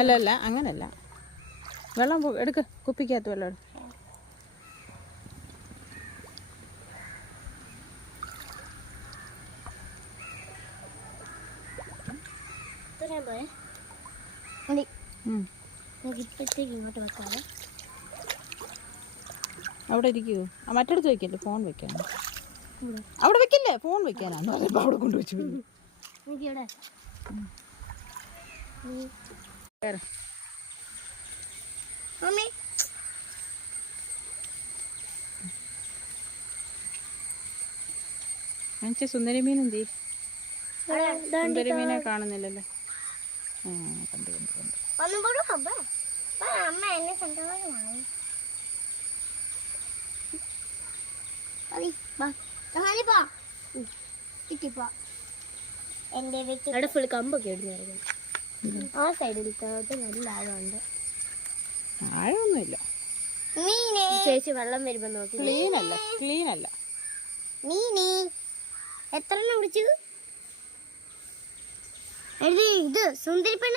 അല്ല അങ്ങനല്ല. വെള്ളം എടുക്ക്, കുപ്പിക്കകത്ത് വെള്ളം എടുക്ക്. ഇങ്ങോട്ട് വെക്കാതെ അവിടെ ഇരിക്കൂ. മറ്റടുത്ത് വെക്കല്ലേ, ഫോൺ വെക്കാൻ. അവിടെ വെക്കല്ലേ, ഫോൺ വെക്കാനാന്ന് പറയുമ്പോ അവിടെ കൊണ്ടുവച്ചു. സുന്ദരി മീൻ എന്തി? സുന്ദരി മീനെ കാണുന്നില്ലല്ലോ. കണ്ടു. എന്റെ ഫുൾ കമ്പൊക്കെ ഇടുന്നു. ആ സൈഡിൽ നല്ല ആഴമുണ്ട്. ആഴമൊന്നുമില്ല ചേച്ചി. വെള്ളം വരുമ്പോ നോക്കി. ക്ലീൻ അല്ല. മീനി എത്ര എണ്ണം പിടിച്ചു? ഇത് സുന്ദരി പെണ്ണ്.